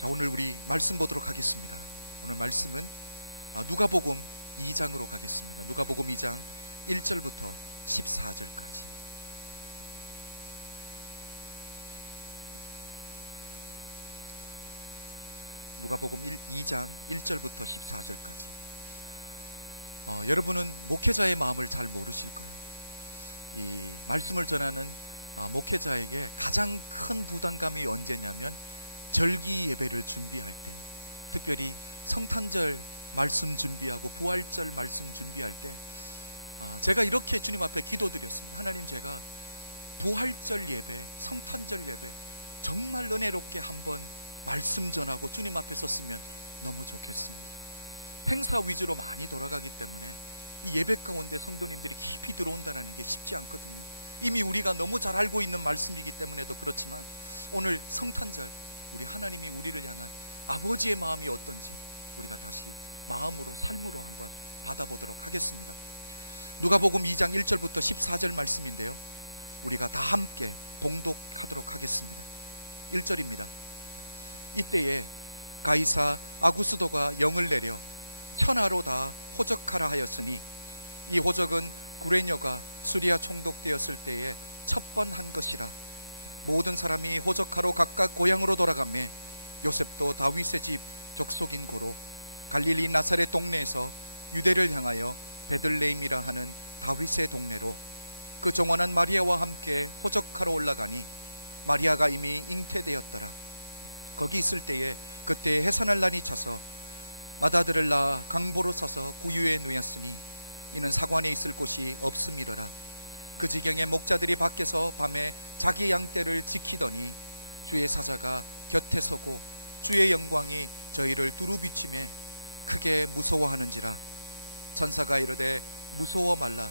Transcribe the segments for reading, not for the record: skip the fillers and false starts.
자, 오늘 우리 말씀 보도록 하겠습니다. 오늘 말씀은 누가복음 2장으로 가겠습니다. 누가복음 2장 1절부터 14절까지. 누가복음 2장 1절부터 14절까지. 여러분은 목회자의 마음을 잘 모르실 거예요. 이 말씀을 전하는 목회자에게 가장 큰 부담감이 언제냐면 절기 예배를 준비할 때, 특별히 성탄절 말씀 준비하고 부활절 말씀 준비할 때 제가 이렇게 주님 앞에 기도드렸습니다. 하나님, 제가 부활절 예배, 성탄절 예배 정말 은혜롭게 한번 말씀 전하고 주님 앞에 섰으면 너무 좋겠습니다. 행사 위주로 많이 돌아가기 때문에 이 예배 가운데 성도님들이 깊이 들어온다는 게 쉽지 않거든요. 이미 우리가 너무 잘 알고 있는 말씀이기 때문에도 그렇지만, 오늘 성탄절 우리 하나님이 우리를 향한 아버지의 마음이 어떤지 우리가 다시 마음으로, 삶으로 한번 받아보도록 하겠습니다. 누가복음 2장 1절부터 14절 말씀인데요, 우리가 다 함께 봉독하도록 하겠습니다. 1절입니다. 이때에 가이사 아구스도가 영을 내려 천하로 다 호적하라 하였으니, 이 호적은 구레녀가 수리아 총독되었을 때에 첫 번 한 것이라. 모든 사람이 호적하러 각각 고향으로 돌아가며 요셉도 다윗의 집 족속인 고로 갈릴리 나사렛 동네에서 유대를 향하여 베들레헴이라 하는 다윗의 동네로 그 정원한 마리아와 함께 호적하러 올라가니, 마리아가 이미 잉태되었더라. 거기 있을 때에 그때 해산할 날이 차서 맏아들을 낳아 강보로 싸서 구유에 누였으니, 이는 사관에 있을 곳이 없음이러라. 그 지경에 목자들이 밖에서 밤에 자기 양떼를 지키더니 주의 사자가 곁에 서고 주의 영광이 저희를 두루비치매 크게 무서워하는지라. 천사가 이르되 무서워 말라.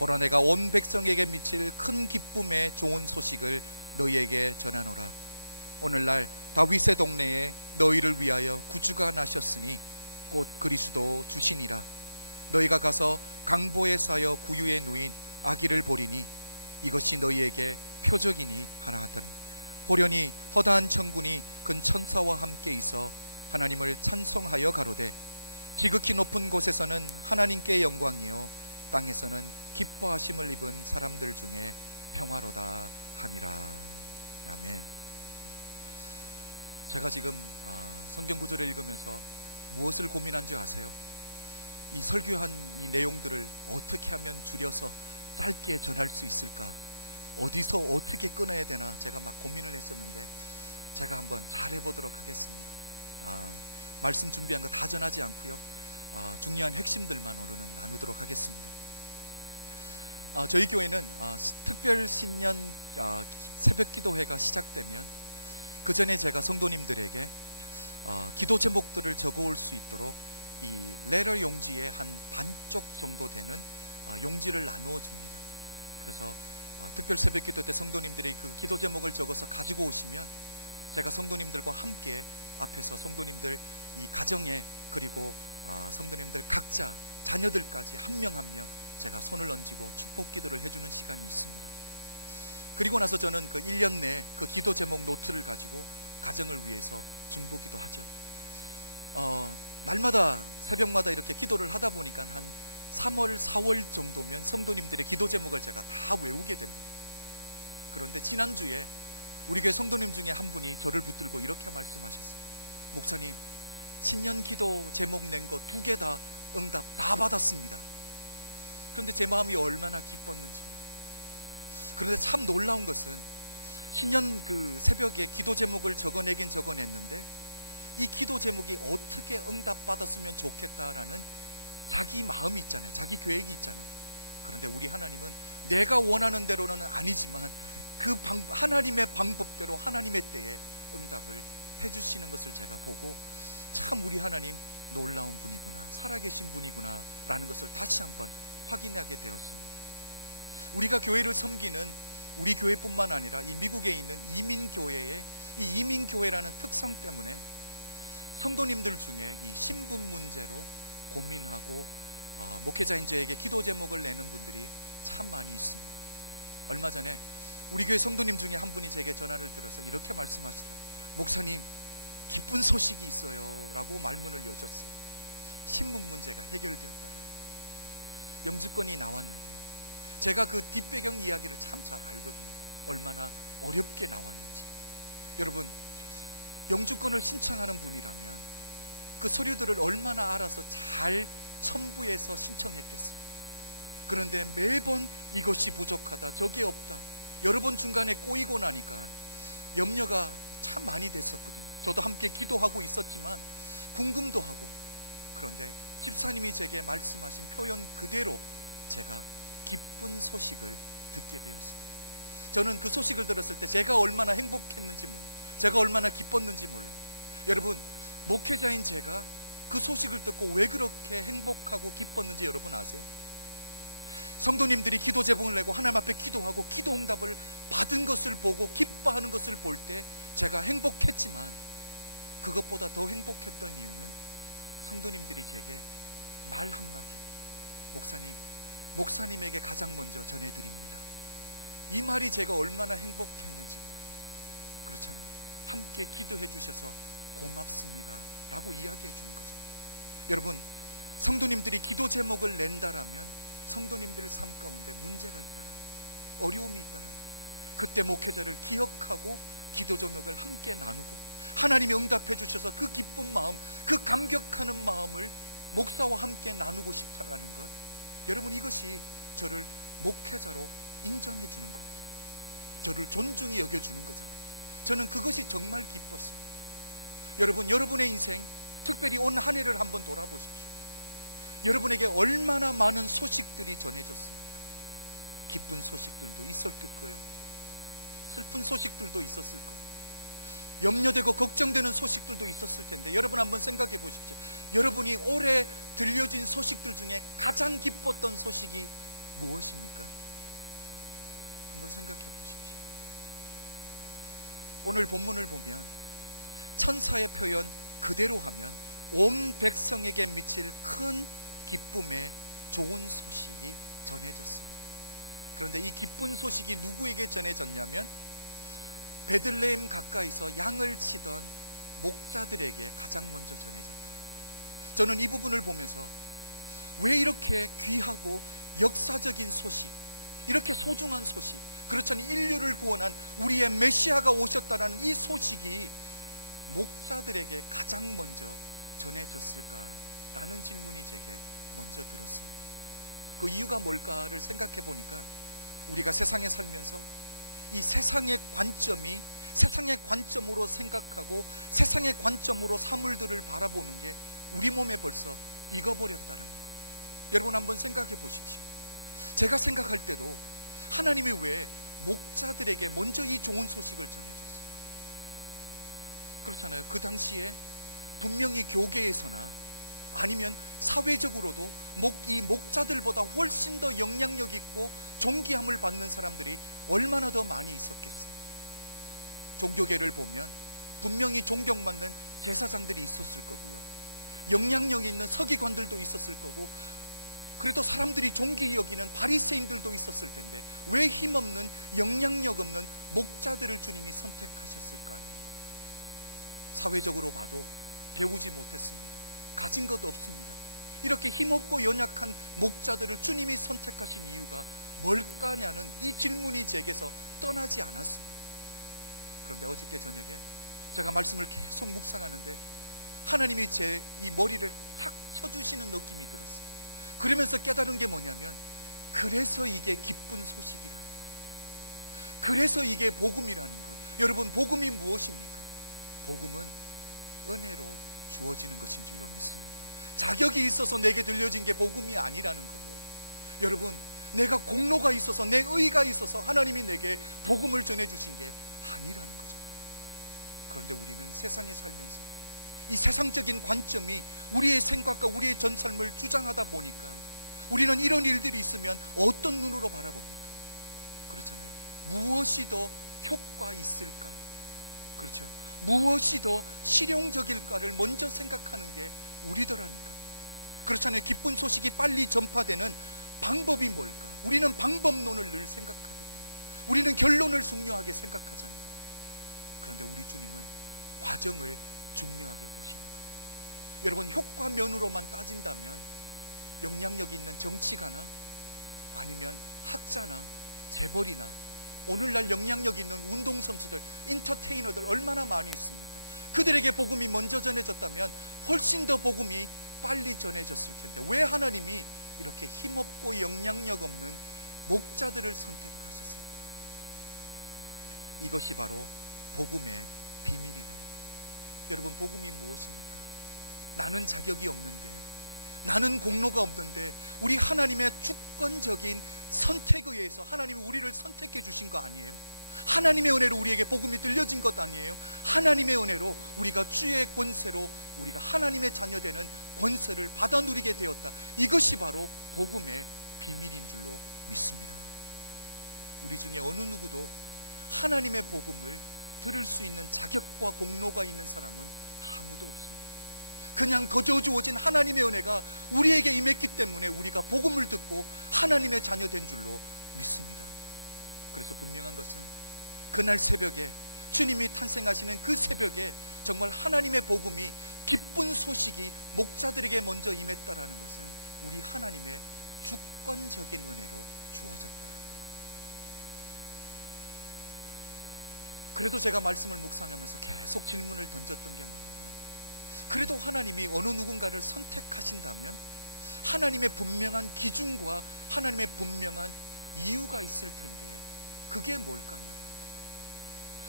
보라, 내가 온 백성에게 미칠 큰 기쁨의 좋은 소식을 너희에게 전하노라. 오늘날 다윗의 동네에 너희를 위하여 구주가 나셨으니 곧 그리스도 주시니라. 너희가 가서 강보에 쌓여 구유에 누인 아기를 보리니 이것이 너희에게 표적이니 하라 하더니, 호련히 허다한 천군이 큰 천사와 함께 있어 하나님을 찬송하여 가로되, 지극히 높은 곳에서는 하나님께 영광이요 땅에서는 기뻐하심을 입은 사람들 중에 평화로다 하니라. 아멘. 제가 지금 성경 구절을 읽으면서 무엇을 고민한 줄 아세요? 이 설교한 이 내용들을 어떻게 하면 줄여서 짧게 전할 수 있을까? 어디서 어떻게 끊어야 되나? 제가 막 고민을 했었는데, 제가 한번 잘 해보도록 하겠습니다. 말씀 준비한 거 다 전하지 않고요, 중요한 핵심들만 오늘은 나누도록 하겠습니다. 저희 교회는 특별 신년 새벽 기도회가 시작되면 그 전에 제가 성도님들에게 기도 제목들을 적어올 수 있도록 이 레터 용지에 한 반쪽 정도 되는 용지를 나누어 줍니다. 그래서 특별 새벽 기도 때 성도님들이 그 기도 제목을 적어서 가지고 오시면, 제가 성도님들과 함께 앞에서 성도님들 이 가정에, 그리고 성도님들 각자 자녀들까지 한 명 한 명 제가 손을 얹고 축복 기도를 해주는 시간이 있습니다. 그리고 나서 저는 그 1년 내에 그 기도 제목 노트를 가지고 가정을 위해서 중보기도 하죠. 날마다 새벽마다 이렇게 기도를 하다 보니까 한 3월, 4월 정도면 성도님들의 기도 제목을 제가 다 외우게 됩니다. 그런데 지난주에 우리 교회 성도님 중에 한 분이 저를 붙들고 이렇게 말씀하셨어요. 목사님, 신년 기도 제목 낸 거 2개 다 응답 다 받았습니다. 그런데 제 마음이 얼마나 기뻤는지. 그런데 참 놀라운 것은, 신년 그 새벽에 기도 제목을 적어내긴 적어냈는데 이 기도 제목이 어떻게 응답받았으면 좋겠다라는 자기 마음이 있잖아요. 자기 계획이 있잖아요. 그런데 우리 하나님은 내가 원하는 대로는 아니지만 그 하나님의 방법대로 하나님의 때에 응답을 해주시는 것을 제가 보고, 참 우리 하나님 놀라운 분이구나, 살아계신 분이구나 라는 것을 다시 한번 확인하게 되었습니다. 우리가 교회를 섬기는 우리 교회뿐만 아니라 이 미국에 있는 이민교회의 이 이민교회라는 특성 때문에 성도님들 중에 이 신분 문제로 고민하고 목회자인 저에게 기도 제목을 내는 분들이 참 많이 있습니다. 얼마 전에 우리 교회 성도님 중에 한 분이 제게 전화를 들어서 이렇게 말씀하시더라고요. 목사님, 기쁜 소식이 있어요 라고 말문을 여셨어요. 신문 문제가 해결되었다. 영주권이 나왔는데, 제가 그 뒷배경 이야기를 참 잘 알거든요. 얼마나 어렵게 나왔는지. 여러분, 영주권을 신청하는 분이라면 그 서류들을 얼마나 알아서 잘 첨부해서 신청했겠어요. 그런데 매번 이것이 부족하다, 저게 없다, 여러 번 중간에 꼬이고 나니까 염려가 참 많이 됐었거든요. 저도 함께 기도하고 있었지만 궁금도 하고. 그런데 집사님이 제게 말씀하신 표현 그대로 제가 기쁜 소식을 듣게 되었습니다. 저는 그 소식을 들었을 때 제가 얼마나 행복했는지 몰라요. 제가 얼마나 기뻤는지 몰라요. 여러분, 목회자인 제가 그 소식을 듣고 왜 그렇게 행복하고 기뻤는지 여러분 아세요? 성도님들이 기도 제목을 내고 하나님 앞에 기도하고 기도 응답을 받은 것을 보고 기뻐하는 것을 볼 때 제가 행복했지만, 그것보다 더 행복했던 이유는 성도님들이 제게 말 한마디, 목사님에게 가장 먼저 전해드립니다, 이 말이 제가 얼마나 행복했는지. 그렇잖아요. 함께 기도해 주셔서 고맙습니다 라고 이야기해 주는 거죠. 여러분, 성도님들이 기도 제목을 낸다라면 성도님들 삶 가운데 문제가 있다라, 어려움이 있다라, 그때 목회자를 기억하고 기도 제목을 함께 나누고 하나님이 응답해 주셔서 그 기쁜 마음, 그 감격하는 마음을 목사와 함께 나누고 싶다라는 것, 여러분, 이것이 저를 목회자로 인정해 주는 것, 저를 존중히 여겨주는 거잖아요. 저는 그것이 정말 기뻤습니다. 여러분, 여러분의 인생, 특별히 온 한 해를 한번 돌아보십시오. 여러분에게 얼마나 많은 소식들이 전해졌습니까? 기쁜 소식들도 있었을 거예요. 슬픈 소식들도 있었을 거예요. 염려되고 걱정되는 소식들도 있었을 텐데, 여러분 한번 생각해 보십시오. 여러분이 올해 들려진 소식들 중에 가장 기뻤던 소식이 무엇입니까? 한번 생각해 보십시오. 오늘 본문을 보면 천사의 표현 그대로 하면 온 백성에게 미칠 큰 기쁨의 좋은 소식이 전해졌습니다. 그런데 이 기쁜 소식이 누구에게 전해졌냐면 베들레헴 가까이서 양을 치던 목자들에게 가장 먼저 전해졌다. 저는 이 부분을 보면서 왜 이렇게 귀하고 역사적인 소식, 이렇게 소중한 소식, 그렇잖아요, 인류를 구원한 우리의 메시아가 오셨다라는 이 소식이 목자들에게 가장 먼저 전해졌을까라는 질문이 제게 먼저 들었습니다. 그 이유가 뭘까를 생각해 보니까 우리가 세상에 살면서 이 세상의 관점이 세상의 관점으로 생각하고 세상의 관점으로 사물들을 바라보는 게 우리 몸에 벌써 익어버렸다는 거. 여러분 한번 생각해 보십시오. 제가 생각할 때도 하나님이 왜 목자들에게 먼저 이 좋은 소식을 전해줬을까? 그렇잖아요. 그 당시에 분명히 교계에서나 아니면 사회적으로도 이 목자들보다 훨씬 더 영향력 있고 존귀함을 받는 사람들이 얼마나 더 많이 있었겠어요. 종교계를 보면 분명히 존경받는 제사장들이 있었을 거고요, 영향력 있는 서기관들도 있었을 거고, 그래도 사람들이 존귀히 여기는 바리새인들도 있었을 텐데 왜 힘없는 영향력 없는 목자들을 주님이 선택하셨을까요? 사회적으로 봐도 배우지 못했습니다. 가진 것도 없습니다. 이렇게 힘없고 연약한 목자들을 주님이 선택하신 이유가 뭘까냐는 이 질문이 제게서 떠나지 않았습니다. 그런데 어저께 저녁에 제가 말씀을 계속 묵상하는데 하나님이 제 이 머리를 탁 쳐주시는 느낌이 들었어요. 그러면서 깨달은 게 뭐냐면, 그래서 이게 기쁜 소식이라는 것, 그래서 이게 복음이라는 것. 여러분, 복음이 무엇입니까? 복음은 은혜로 주어지는 것인 줄로 믿습니다. 자격이 있어서 내게 들려진 게 복음이 아니라는 거예요. 여러분, 내가 공로가 있어서, 내 의가 있어서 하나님이 내게 복음을 전해주신 게 아니라는 거죠. 그런데 우리는 세상에 살면서 이 세상적인 관점이 우리의 생각과 우리의 전 삶을 주장하다 보니까 우리는 이런 일들이 있으면 어떤 눈으로 바라봅니까? 그렇잖아요. 무엇이 더 효과 있을까? 그렇죠. 무엇이 더 실용적일까를 먼저 생각하는 게 우리더라니까. 그렇잖아요. 기쁜 소식이 빨리 전파되는 방법이 뭘까? 우리는 방법론을 늘 생각하거든요. 우리는 결론을 중요하게 생각하잖아요. 그런데 우리 주님은 과정을 중요하게 보시는 거예요. 여러분, 효과면으로만 따진다면 영향력 있는 정치가나 아니면 학자나 재벌이나 오늘날 영향력 있는 운동선수들, 인터테이너들 얼마나 많이 있습니까? 그들에게 복음이 먼저 전해졌다면 훨씬 더 복음이 빨리 전해졌을 텐데 왜 하나님이 이렇게 힘없고 영향력 없는 목자들을 선택하셨을까? 이것이 바로 복음의 비밀이라는 거예요. 여러분, 복음이 무엇입니까? 나는 자격이 없는데, 나는 공로가 없는데 우리 하나님의 주권적인 선택에 의해서 하나님이 우리를 선택해 주신 거 아니에요? 하나님의 은혜로 우리에게 복음이 들려진 것 아니에요? 하나님의 은혜로 우리가 주의 권세로 우리가 하나님의 자녀되는 권세를 받아 누리게 되었다. 이것이 바로 복음의 비밀인 줄로 믿습니다. 우리 중에 어느 누구도 하나님의 복음을 들을 수 있는 자격과 공로가 있는 사람은 아무도 없습니다. 그냥 거저 주어진 하나님의 은혜가 우리에게 임했기 때문에 우리가 복음을 듣고 하나님의 자녀 된 줄로 믿습니다. 그래서 분명한 것은 그날 새벽에 주님이 탄생하시는 그 새벽에 정말 하나님의 복음이, 기쁜 소식이 목자들에게 먼저 임했다라는 것은 우리 하나님의 주권적인 은혜로 주어졌다라는 것. 그래도 제가 말씀을 묵상하면서 계속 질문을 던졌던 게 뭐냐면, 그래도 하나님이 어느 누군가를 선택하신다면 하나님의 분명한 기준과 하나님의 분명한 이유가 있을 텐데 그게 뭘까요?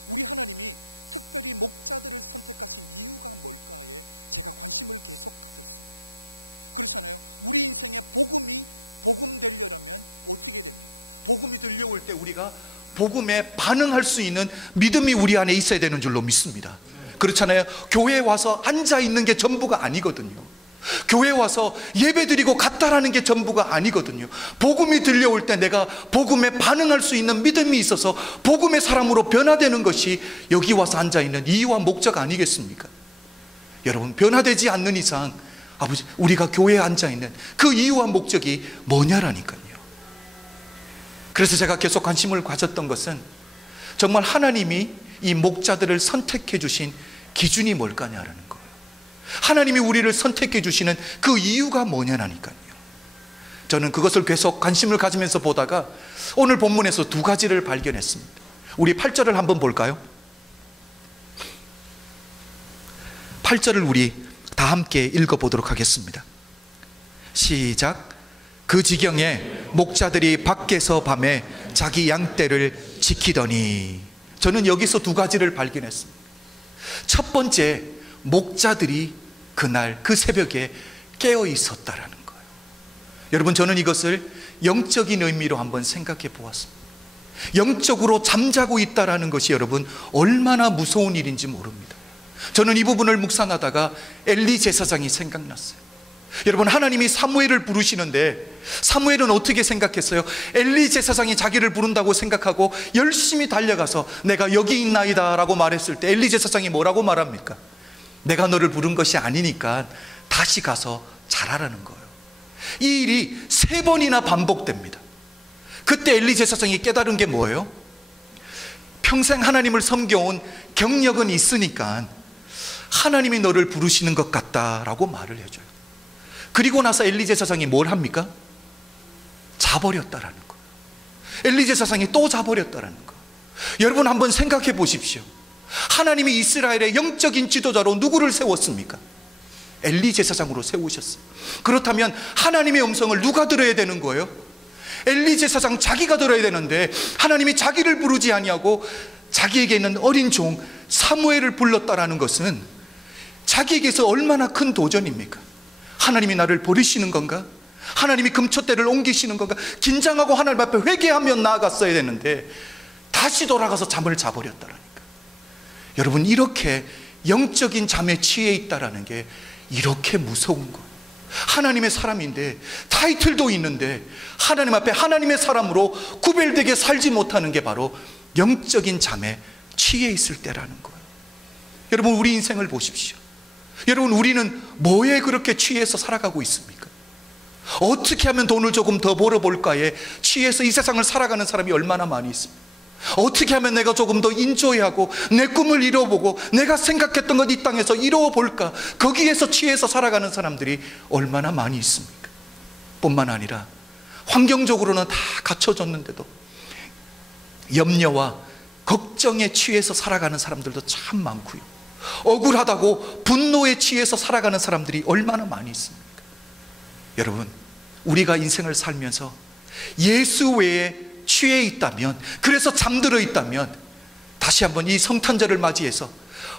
우리 하나님이 특별히 목자들을 선택하신 이유가 뭘까에 제가 관심을 계속 가졌습니다. 그렇잖아요. 우리 인생에 복음이 복음 되려면 어떻게 됩니까? 복음이 들려올 때 우리가 복음에 반응할 수 있는 믿음이 우리 안에 있어야 되는 줄로 믿습니다. 그렇잖아요. 교회에 와서 앉아있는 게 전부가 아니거든요. 교회에 와서 예배드리고 갔다라는 게 전부가 아니거든요. 복음이 들려올 때 내가 복음에 반응할 수 있는 믿음이 있어서 복음의 사람으로 변화되는 것이 여기 와서 앉아있는 이유와 목적 아니겠습니까? 여러분, 변화되지 않는 이상 아버지, 우리가 교회에 앉아있는 그 이유와 목적이 뭐냐라니까요. 그래서 제가 계속 관심을 가졌던 것은 정말 하나님이 이 목자들을 선택해 주신 기준이 뭘까냐라는 거예요. 하나님이 우리를 선택해 주시는 그 이유가 뭐냐라니까요. 저는 그것을 계속 관심을 가지면서 보다가 오늘 본문에서 두 가지를 발견했습니다. 우리 8절을 한번 볼까요? 8절을 우리 다 함께 읽어보도록 하겠습니다. 시작. 그 지경에 목자들이 밖에서 밤에 자기 양떼를 지키더니. 저는 여기서 두 가지를 발견했습니다. 첫 번째, 목자들이 그날 그 새벽에 깨어 있었다라는 거예요. 여러분, 저는 이것을 영적인 의미로 한번 생각해 보았습니다. 영적으로 잠자고 있다라는 것이 여러분 얼마나 무서운 일인지 모릅니다. 저는 이 부분을 묵상하다가 엘리 제사장이 생각났어요. 여러분, 하나님이 사무엘을 부르시는데 사무엘은 어떻게 생각했어요? 엘리 제사장이 자기를 부른다고 생각하고 열심히 달려가서 내가 여기 있나이다 라고 말했을 때 엘리 제사장이 뭐라고 말합니까? 내가 너를 부른 것이 아니니까 다시 가서 잘하라는 거예요. 이 일이 3번이나 반복됩니다. 그때 엘리 제사장이 깨달은 게 뭐예요? 평생 하나님을 섬겨온 경력은 있으니까 하나님이 너를 부르시는 것 같다라고 말을 해줘요. 그리고 나서 엘리 제사장이 뭘 합니까? 자버렸다라는 거예요. 엘리 제사장이 또 자버렸다라는 거예요. 여러분, 한번 생각해 보십시오. 하나님이 이스라엘의 영적인 지도자로 누구를 세웠습니까? 엘리 제사장으로 세우셨어요. 그렇다면 하나님의 음성을 누가 들어야 되는 거예요? 엘리 제사장 자기가 들어야 되는데 하나님이 자기를 부르지 아니하고 자기에게 있는 어린 종 사무엘을 불렀다라는 것은 자기에게서 얼마나 큰 도전입니까? 하나님이 나를 버리시는 건가? 하나님이 금초대를 옮기시는 건가? 긴장하고 하나님 앞에 회개하며 나아갔어야 되는데 다시 돌아가서 잠을 자버렸다라니까. 여러분, 이렇게 영적인 잠에 취해 있다라는 게 이렇게 무서운 거예요. 하나님의 사람인데 타이틀도 있는데 하나님 앞에 하나님의 사람으로 구별되게 살지 못하는 게 바로 영적인 잠에 취해 있을 때라는 거예요. 여러분, 우리 인생을 보십시오. 여러분, 우리는 뭐에 그렇게 취해서 살아가고 있습니까? 어떻게 하면 돈을 조금 더 벌어볼까에 취해서 이 세상을 살아가는 사람이 얼마나 많이 있습니까? 어떻게 하면 내가 조금 더 인조이하고 내 꿈을 이루어보고 내가 생각했던 것 이 땅에서 이루어볼까, 거기에서 취해서 살아가는 사람들이 얼마나 많이 있습니까? 뿐만 아니라 환경적으로는 다 갖춰졌는데도 염려와 걱정에 취해서 살아가는 사람들도 참 많고요, 억울하다고 분노에 취해서 살아가는 사람들이 얼마나 많이 있습니까? 여러분, 우리가 인생을 살면서 예수 외에 취해 있다면, 그래서 잠들어 있다면, 다시 한번 이 성탄절을 맞이해서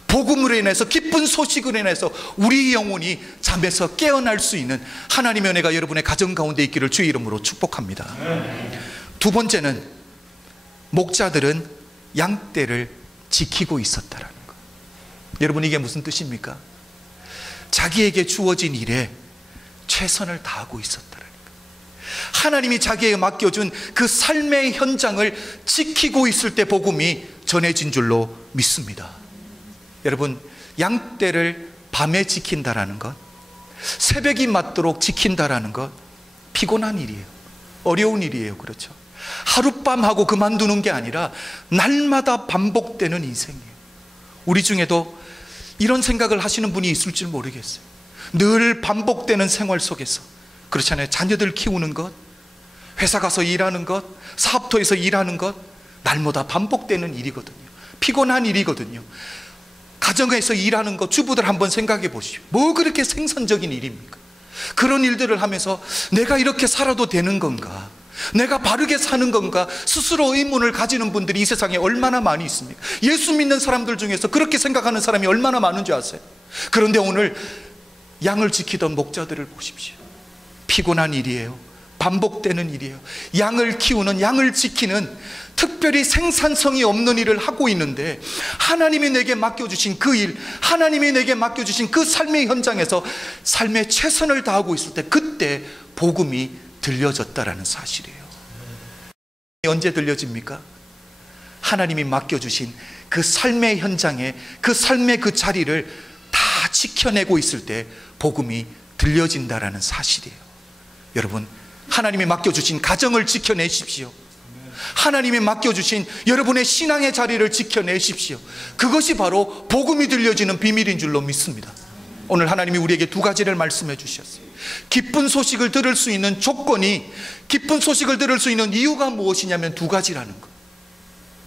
복음으로 인해서, 기쁜 소식으로 인해서 우리 영혼이 잠에서 깨어날 수 있는 하나님의 은혜가 여러분의 가정 가운데 있기를 주의 이름으로 축복합니다. 두 번째는, 목자들은 양떼를 지키고 있었다라는 것. 여러분, 이게 무슨 뜻입니까? 자기에게 주어진 일에 최선을 다하고 있었다라는 것. 하나님이 자기에게 맡겨준 그 삶의 현장을 지키고 있을 때 복음이 전해진 줄로 믿습니다. 여러분, 양떼를 밤에 지킨다라는 것, 새벽이 맞도록 지킨다라는 것, 피곤한 일이에요. 어려운 일이에요. 그렇죠? 하룻밤 하고 그만두는 게 아니라 날마다 반복되는 인생이에요. 우리 중에도 이런 생각을 하시는 분이 있을 줄 모르겠어요. 늘 반복되는 생활 속에서, 그렇잖아요. 자녀들 키우는 것, 회사 가서 일하는 것, 사업터에서 일하는 것, 날마다 반복되는 일이거든요. 피곤한 일이거든요. 가정에서 일하는 것, 주부들 한번 생각해 보시오. 뭐 그렇게 생산적인 일입니까? 그런 일들을 하면서 내가 이렇게 살아도 되는 건가, 내가 바르게 사는 건가 스스로 의문을 가지는 분들이 이 세상에 얼마나 많이 있습니까? 예수 믿는 사람들 중에서 그렇게 생각하는 사람이 얼마나 많은 줄 아세요? 그런데 오늘 양을 지키던 목자들을 보십시오. 피곤한 일이에요. 반복되는 일이에요. 양을 키우는, 양을 지키는, 특별히 생산성이 없는 일을 하고 있는데, 하나님이 내게 맡겨주신 그 일, 하나님이 내게 맡겨주신 그 삶의 현장에서 삶의 최선을 다하고 있을 때, 그때 복음이 들려졌다라는 사실이에요. 언제 들려집니까? 하나님이 맡겨주신 그 삶의 현장에, 그 삶의 그 자리를 다 지켜내고 있을 때 복음이 들려진다라는 사실이에요. 여러분, 하나님이 맡겨주신 가정을 지켜내십시오. 하나님이 맡겨주신 여러분의 신앙의 자리를 지켜내십시오. 그것이 바로 복음이 들려지는 비밀인 줄로 믿습니다. 오늘 하나님이 우리에게 두 가지를 말씀해 주셨어요. 기쁜 소식을 들을 수 있는 조건이, 기쁜 소식을 들을 수 있는 이유가 무엇이냐면 두 가지라는 것.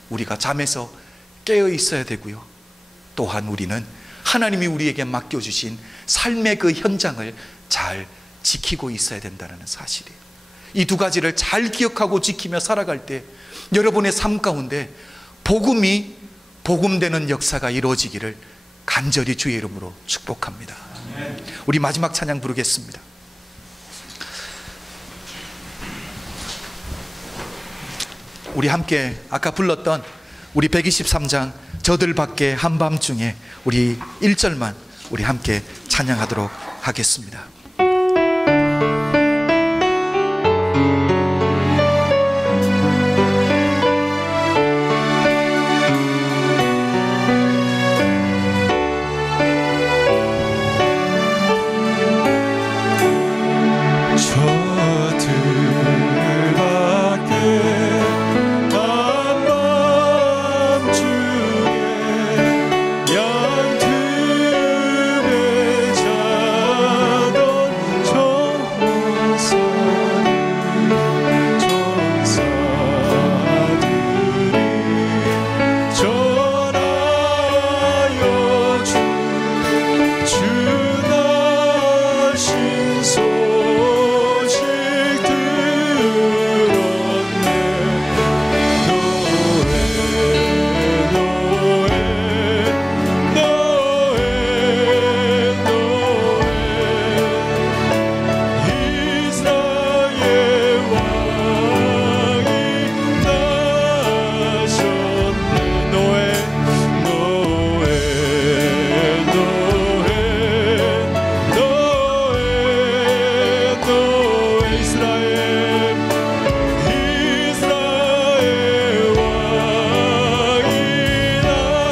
우리가 잠에서 깨어 있어야 되고요, 또한 우리는 하나님이 우리에게 맡겨주신 삶의 그 현장을 잘 지키고 있어야 된다는 사실이에요. 이 두 가지를 잘 기억하고 지키며 살아갈 때 여러분의 삶 가운데 복음이, 복음되는 역사가 이루어지기를 간절히 주의 이름으로 축복합니다. 우리 마지막 찬양 부르겠습니다. 우리 함께 아까 불렀던 우리 123장 저들 밖에 한밤중에 우리 1절만 우리 함께 찬양하도록 하겠습니다.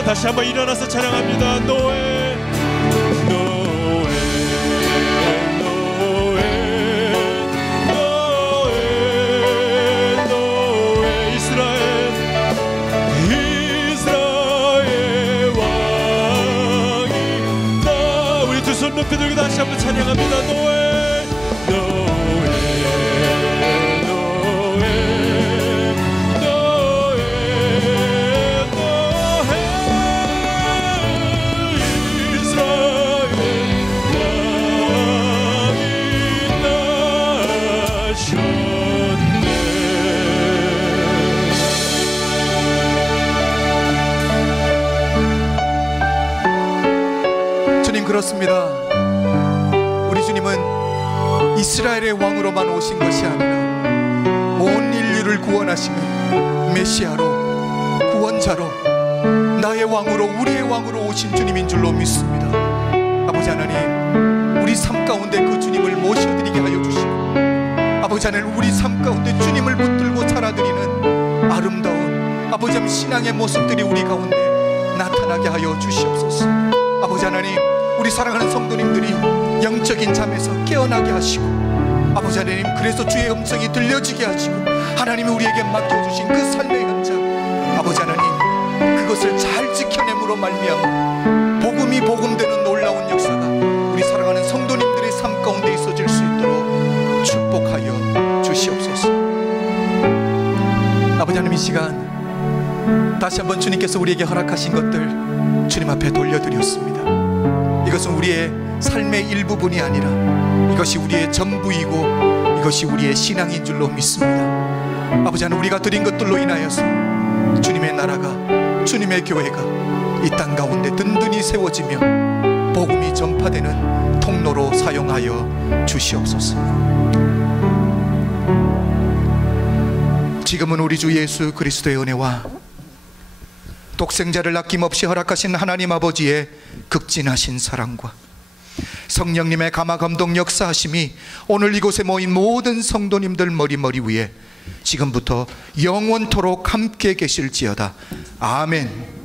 다시 한번 일어나서 찬양합니다. 노예, 노예, 노예, 노예, 노예, 이스라엘, 그렇습니다. 우리 주님은 이스라엘의 왕으로만 오신 것이 아니라 온 인류를 구원하시는 메시아로, 구원자로, 나의 왕으로, 우리의 왕으로 오신 주님인 줄로 믿습니다. 아버지 하나님, 우리 삶 가운데 그 주님을 모셔드리게 하여 주시고, 아버지 하나님, 우리 삶 가운데 주님을 붙들고 살아드리는 아름다운 아버지 하나님 신앙의 모습들이 우리 가운데 나타나게 하여 주시옵소서. 아버지 하나님, 우리 사랑하는 성도님들이 영적인 잠에서 깨어나게 하시고, 아버지 하나님, 그래서 주의 음성이 들려지게 하시고, 하나님이 우리에게 맡겨주신 그 삶의 현장, 아버지 하나님, 그것을 잘 지켜냄으로 말미암아 복음이 복음되는 놀라운 역사가 우리 사랑하는 성도님들의 삶 가운데 있어질 수 있도록 축복하여 주시옵소서. 아버지 하나님, 이 시간 다시 한번 주님께서 우리에게 허락하신 것들 주님 앞에 돌려드렸습니다. 이것은 우리의 삶의 일부분이 아니라 이것이 우리의 전부이고 이것이 우리의 신앙인 줄로 믿습니다. 아버지 하나님, 우리가 드린 것들로 인하여서 주님의 나라가, 주님의 교회가 이 땅 가운데 든든히 세워지며 복음이 전파되는 통로로 사용하여 주시옵소서. 지금은 우리 주 예수 그리스도의 은혜와 독생자를 아낌없이 허락하신 하나님 아버지의 극진하신 사랑과 성령님의 감화 감동 역사하심이 오늘 이곳에 모인 모든 성도님들 머리 위에 지금부터 영원토록 함께 계실지어다. 아멘.